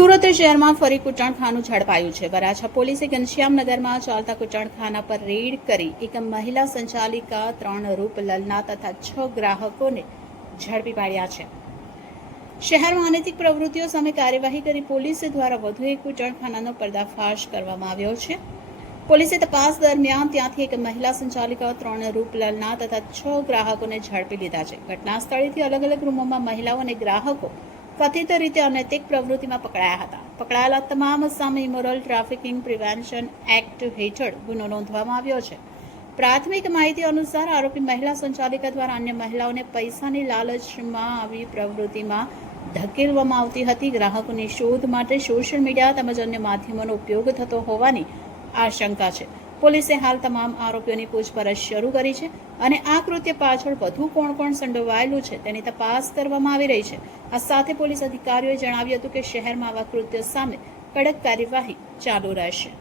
સુરત શહેરમાં ફરી કૂટણખાનું ઝડપાયું છે। વરાછા પોલીસે ઘનશ્યામનગરમાં ચાલતા કૂટણખાના પર રેડ કરી એક મહિલા સંચાલિકા, 3 રૂપલલના તથા 6 ગ્રાહકોને ઝડપી પાડ્યા છે। શહેરમાં અનૈતિક પ્રવૃત્તિઓ સામે કાર્યવાહી કરી પોલીસ દ્વારા વધુ એક કૂટણખાનાનો પર્દાફાશ કરવામાં આવ્યો છે। પોલીસે તપાસ દરમિયાન ત્યાંથી એક મહિલા સંચાલિકા, 3 રૂપલલના તથા 6 ગ્રાહકોને ઝડપી લીધા છે। ઘટના સ્થળેથી અલગ અલગ રૂમોમાં મહિલાઓ અને ગ્રાહકો કથિત રીતે અનૈતિક પ્રવૃત્તિમાં પકડાયા હતા। પકડાયેલા તમામ સામે ઇમોરલ ટ્રાફિકિંગ પ્રિવેન્શન એક્ટ હેઠળ ગુનો નોંધવામાં આવ્યો છે। પ્રાથમિક માહિતી અનુસાર આરોપી મહિલા સંચાલિકા દ્વારા અન્ય મહિલાઓને પૈસાની લાલચમાં આવી પ્રવૃત્તિમાં ધકેલવામાં આવતી હતી। ગ્રાહકોની શોધ માટે સોશિયલ મીડિયા તેમજ અન્ય માધ્યમોનો ઉપયોગ થતો હોવાની આશંકા છે। પોલીસે હાલ તમામ આરોપીઓની પૂછપરછ શરૂ કરી છે અને આ કૃત્ય પાછળ વધુ કોણ સંડોવાયેલું છે તેની તપાસ કરવામાં આવી રહી છે। આ સાથે પોલીસ અધિકારીઓએ જણાવ્યું હતું કે શહેરમાં આવા કૃત્યો સામે કડક કાર્યવાહી ચાલુ રહેશે।